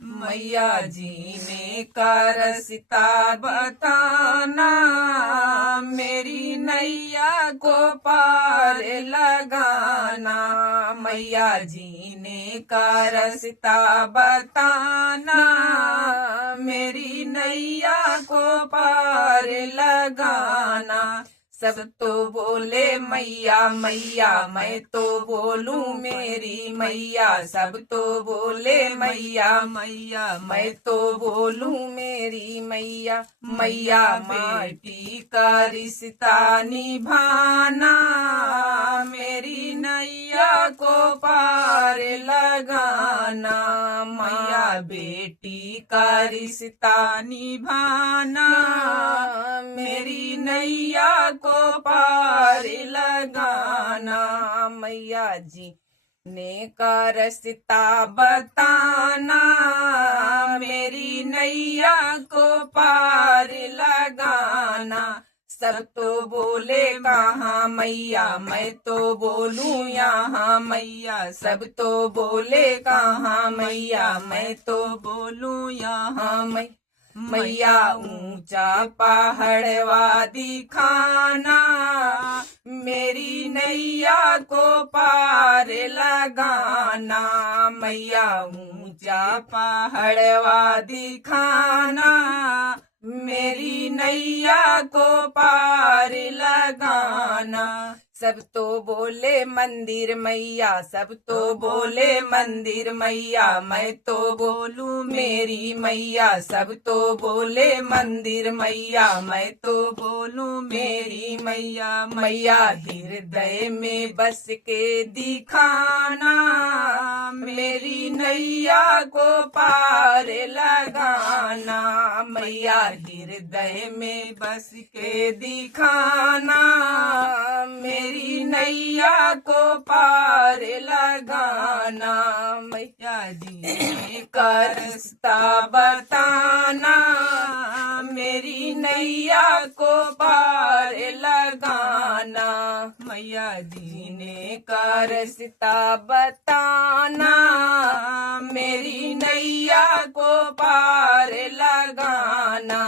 मैया जी ने का रास्ता बताना, मेरी नैया को पार लगाना। मैया जी ने का रास्ता बताना, मेरी नैया को पार लगाना। सब तो बोले मैया मैया, मैं तो बोलूं मेरी मैया। सब तो बोले मैया मैया, मैं तो बोलूं मेरी मैया। मैया बेटी का रिश्ता निभाना, मेरी नैया को पार लगाना। मैया बेटी का रिश्ता निभाना, मेरी नैया को पार लगाना। मैया जी ने का रास्ता बताना, मेरी नैया को पार लगाना। सब तो बोले कहाँ मैया, मैं तो बोलूं यहाँ मैया। सब तो बोले कहाँ मैया, मैं तो बोलूं यहाँ मैया। ऊंचा पहाड़वा दिखाना, मेरी नैया को पार लगाना। मैया ऊंचा पहाड़वा दिखाना, मेरी नैया को पार लगाना। सब तो बोले मंदिर मैया, सब तो बोले मंदिर मैया, मैं तो बोलूं मेरी मैया। सब तो बोले मंदिर मैया, मैं तो बोलूं मेरी मैया। मैया हृदय में बस के दिखाना, मेरी नैया को पार लगाना। मैया हृदय में बस के दिखाना, मेरी नैया को पार लगाना। मैया जी का रास्ता बताना, मेरी नैया को पार लगाना। मैया जी ने का रास्ता बताना, मेरी नैया को पार लगाना।